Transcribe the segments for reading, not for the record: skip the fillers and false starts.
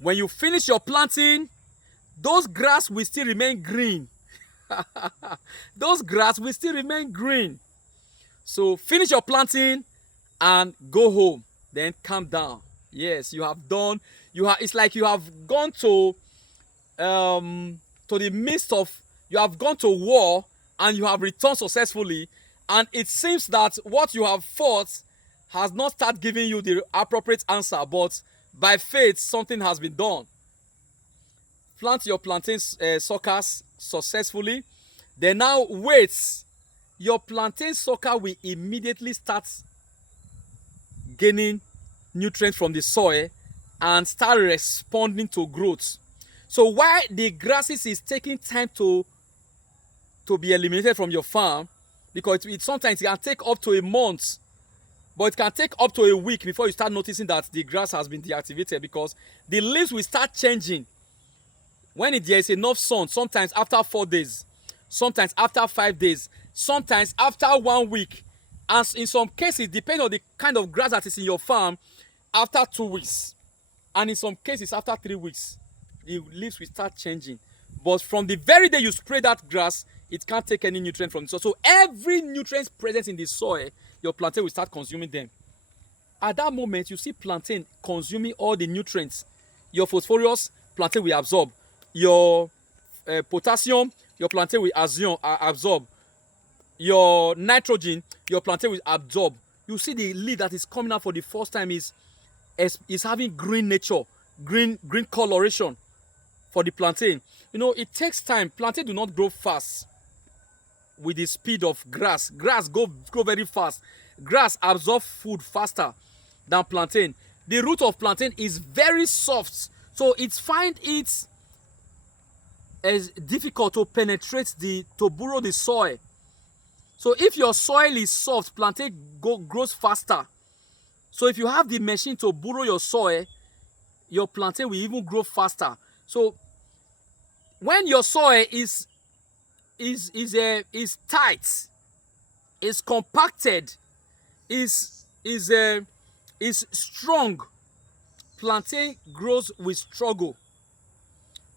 When you finish your planting, those grass will still remain green. Those grass will still remain green. So finish your planting and go home. Then calm down. Yes, you have done. It's like you have gone to the midst of, you have gone to war and you have returned successfully, and it seems that what you have fought has not started giving you the appropriate answer, but by faith something has been done. Plant your plantain suckers successfully, then now wait. Your plantain sucker will immediately start gaining nutrients from the soil and start responding to growth. So while the grasses is taking time to be eliminated from your farm, because sometimes it can take up to a month, but it can take up to a week before you start noticing that the grass has been deactivated, because the leaves will start changing when there is enough sun. Sometimes after 4 days, sometimes after 5 days, sometimes after 1 week, and in some cases, depending on the kind of grass that is in your farm, after 2 weeks, and in some cases after 3 weeks, the leaves will start changing. But from the very day you spray that grass, it can't take any nutrient from the soil. So every nutrient present in the soil, your plantain will start consuming them. At that moment, you see plantain consuming all the nutrients. Your phosphorus, plantain will absorb. Your potassium, your plantain will absorb. Your nitrogen, your plantain will absorb. You see the leaf that is coming out for the first time is having green nature, green coloration for the plantain. You know, it takes time. Plantain do not grow fast with the speed of grass. Grass go very fast. Grass absorb food faster than plantain. The root of plantain is very soft, so find it as difficult to penetrate to burrow the soil. So if your soil is soft, plantain grows faster. So if you have the machine to burrow your soil, your plantain will even grow faster. So when your soil is tight, is compacted, is strong, plantain grows with struggle.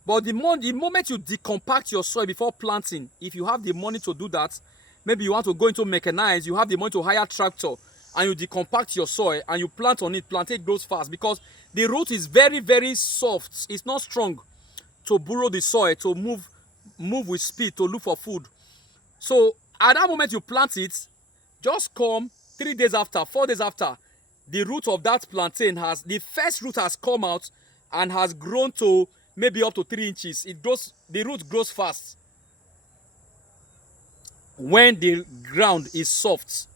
But the moment you decompact your soil before planting, if you have the money to do that, maybe you want to go into mechanized, you have the money to hire tractor, and you decompact your soil and you plant on it, plantain grows fast because the root is very, very soft. It's not strong to burrow the soil, to move with speed, to look for food. So at that moment you plant it, just come 3 days after, 4 days after, the root of that plantain the first root has come out and has grown to maybe up to 3 inches. The root grows fast when the ground is soft.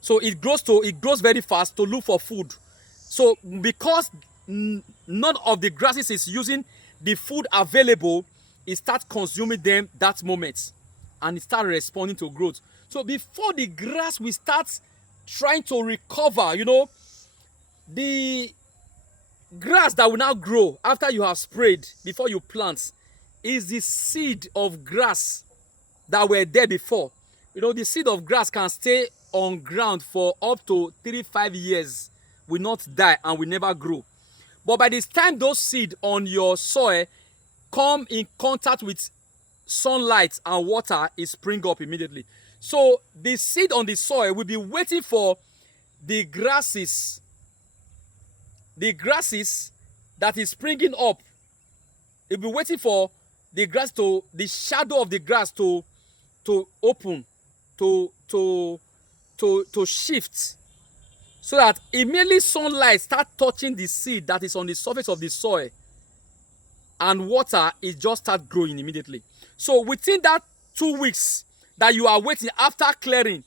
So it grows very fast to look for food. So because none of the grasses is using the food available, it starts consuming them that moment, and it starts responding to growth. So before the grass will start trying to recover, you know, the grass that will now grow after you have sprayed, before you plant, is the seed of grass that were there before. You know, the seed of grass can stay on ground for up to 3-5 years, will not die and will never grow. But by this time those seed on your soil come in contact with sunlight and water, it spring up immediately. So the seed on the soil will be waiting for the grasses that is springing up. It will be waiting for the shadow of the grass to open, to shift, so that immediately sunlight start touching the seed that is on the surface of the soil, and water, it just start growing immediately. So within that 2 weeks that you are waiting after clearing,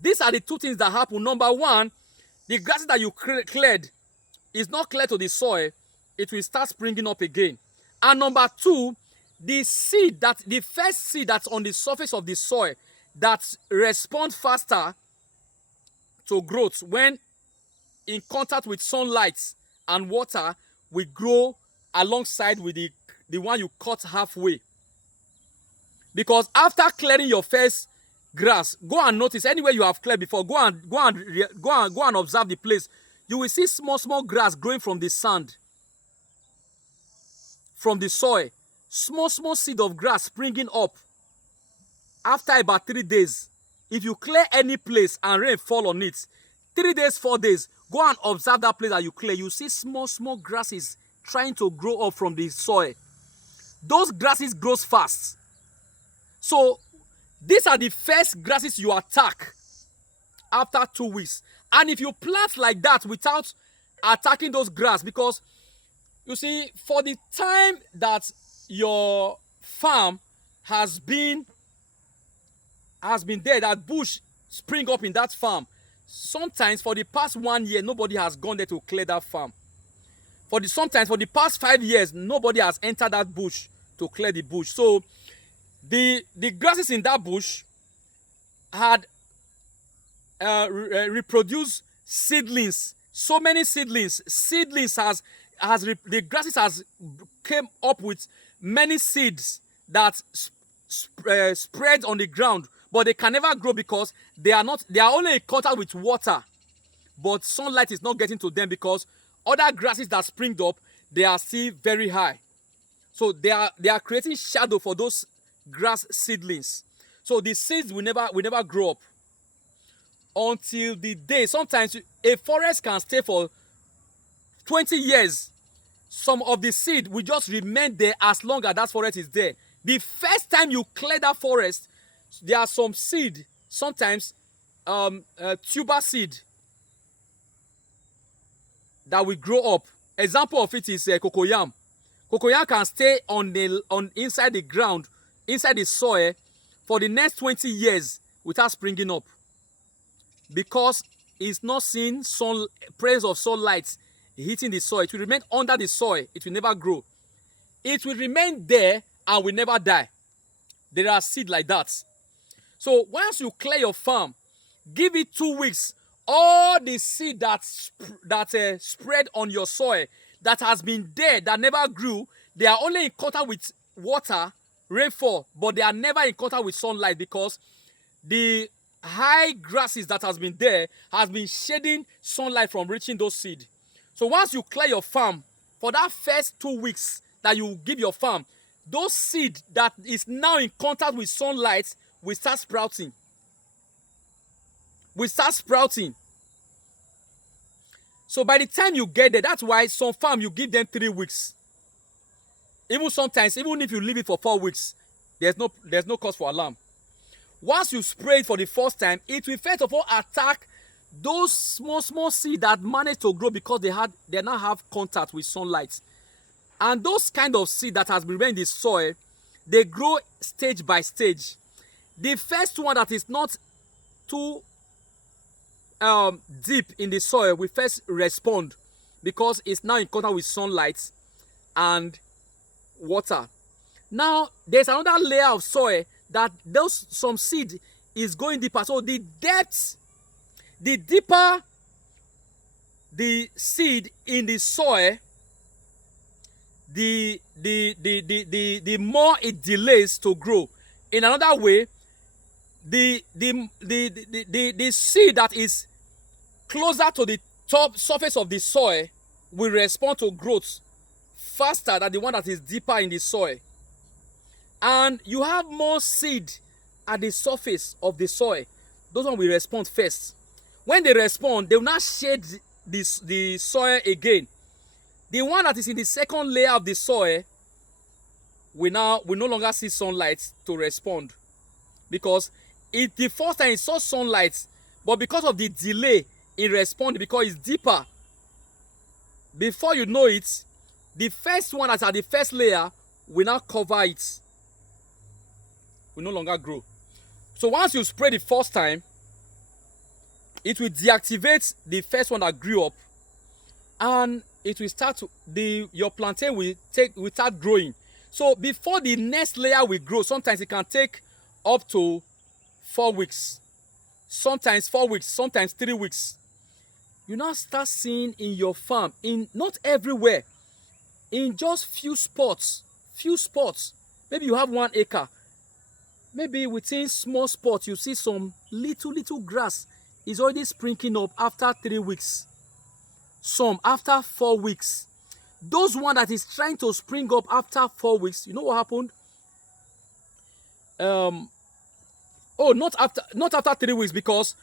these are the two things that happen. Number one, the grasses that you cleared is not clear to the soil, it will start springing up again. And number two, the first seed that's on the surface of the soil that responds faster to growth when in contact with sunlight and water will grow alongside with the one you cut halfway. Because after clearing your first grass, go and notice anywhere you have cleared before, go and observe the place. You will see small grass growing from the sand. from the soil. Small, small seed of grass springing up. After about 3 days, if you clear any place and rain fall on it, 3 days, 4 days, go and observe that place that you clear. You see small, small grasses trying to grow up from the soil. Those grasses grows fast. So these are the first grasses you attack after 2 weeks. And if you plant like that without attacking those grass, because you see, for the time that your farm has been there, that bush spring up in that farm, sometimes for the past 1 year, nobody has gone there to clear that farm. Sometimes for the past 5 years, nobody has entered that bush to clear the bush. So the grasses in that bush had reproduced seedlings. So many seedlings. The grasses has came up with many seeds that spread on the ground, but they can never grow because they are only in contact with water, but sunlight is not getting to them because other grasses that spring up, they are still very high. So they are creating shadow for those grass seedlings. So the seeds will never grow up until the day. Sometimes a forest can stay for 20 years. Some of the seed will just remain there as long as that forest is there. The first time you clear that forest, there are some seed, sometimes tuber seed, that will grow up. Example of it is cocoyam. Cocoyam can stay inside the ground, inside the soil, for the next 20 years without springing up, because it's not seeing presence of sunlight hitting the soil. It will remain under the soil. It will never grow. It will remain there and will never die. There are seeds like that. So once you clear your farm, give it 2 weeks. All the seed that spread on your soil, that has been there, that never grew, they are only in contact with water, rainfall, but they are never in contact with sunlight, because the high grasses that has been there has been shading sunlight from reaching those seeds. So once you clear your farm, for that first 2 weeks that you give your farm, those seed that is now in contact with sunlight will start sprouting. So by the time you get there, that's why some farm you give them 3 weeks. Even sometimes, even if you leave it for 4 weeks, there's no cause for alarm. Once you spray it for the first time, it will first of all attack those small seeds that manage to grow because they now have contact with sunlight. And those kind of seed that has been in the soil, they grow stage by stage. The first one that is not too deep in the soil will first respond because it's now in contact with sunlight and water. Now there's another layer of soil that some seed is going deeper. So the deeper the seed in the soil, the more it delays to grow. In another way, the seed that is closer to the top surface of the soil will respond to growth faster than the one that is deeper in the soil. And you have more seed at the surface of the soil. Those ones will respond first. When they respond, they will not shade the soil again. The one that is in the second layer of the soil will no longer see sunlight to respond, because the first time it saw sunlight, but because of the delay in responding, because it's deeper, before you know it, the first one that's at the first layer will now cover it, will no longer grow. So once you spray the first time, it will deactivate the first one that grew up, and it will start your plantain will start growing. So before the next layer will grow, sometimes it can take up to 4 weeks, sometimes 4 weeks, sometimes 3 weeks. You now start seeing in your farm, not everywhere, in just few spots. Maybe you have 1 acre. Maybe within small spots, you see some little grass is already springing up after 3 weeks. Some after 4 weeks. Those one that is trying to spring up after 4 weeks, you know what happened? Oh, not after 3 weeks, because